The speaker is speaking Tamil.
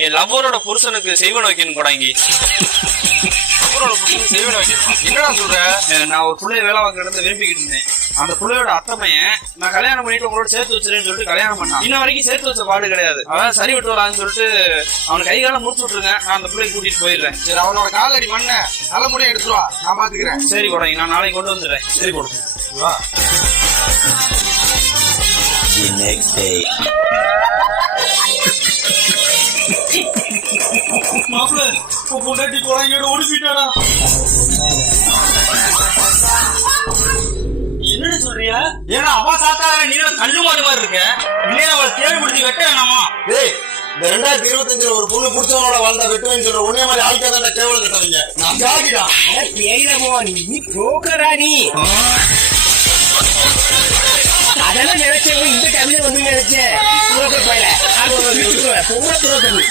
என் லவ்வரோட புருஷனுக்கு செய்வன வைக்கணும் கொடாங்கி லவ்வரோட புருஷனுக்கு செய்வன வைக்கணும்? என்னடா சொல்ற? நான் ஒரு பிள்ளைய வேலை வாங்க நடந்து விரும்பிக்கிட்டு இருந்தேன். அந்த பிள்ளையோட அத்தமையன் நான் கல்யாணம் பண்ணிட்டு உங்களோட சேர்த்து வச்சிருன்னு சொல்லிட்டு கல்யாணம் பண்ணான். இன்ன வரைக்கும் சேர்த்து வச்ச பாடு கிடையாது. அதான் சரி விட்டு வரான்னு சொல்லிட்டு அவன் கை காலம் முடிச்சு விட்டுருங்க. நான் அந்த பிள்ளைய கூட்டிட்டு போயிடுறேன். சரி அவனோட காலடி மண்ண நல்ல முறையை எடுத்துருவா நான் பாத்துக்கிறேன். சரி கொடாங்கி நான் நாளைக்கு கொண்டு வந்துடுறேன். சரி கொடு மாப்பிள்ள பொண்டாட்டி கொடாங்கியோட ஓடி போயிட்டாடா என்னடி சொல்றியா? ஏன்னா அவ சாத்தா நீ கல்லு மாடு மாதிரி இருக்க. இல்லையா அவளை தேடி பிடிச்சி வெட்ட வேணாமா டேய் இந்த ரெண்டாயிரத்தி இருபத்தஞ்சுல ஒரு பொண்ணு புடிச்சவனோட வாழ்ந்தா வெட்டுவேன்னு சொல்ற உடனே மாதிரி ஆள்கா தான் கேவலம் கட்டவங்க நான் ஜாகிடா பேயிலமோ நீ. போக்கரா நீ. அதெல்லாம் நினைச்சவங்க இந்த டைம்ல வந்து நினைச்சேன் அது ஒரு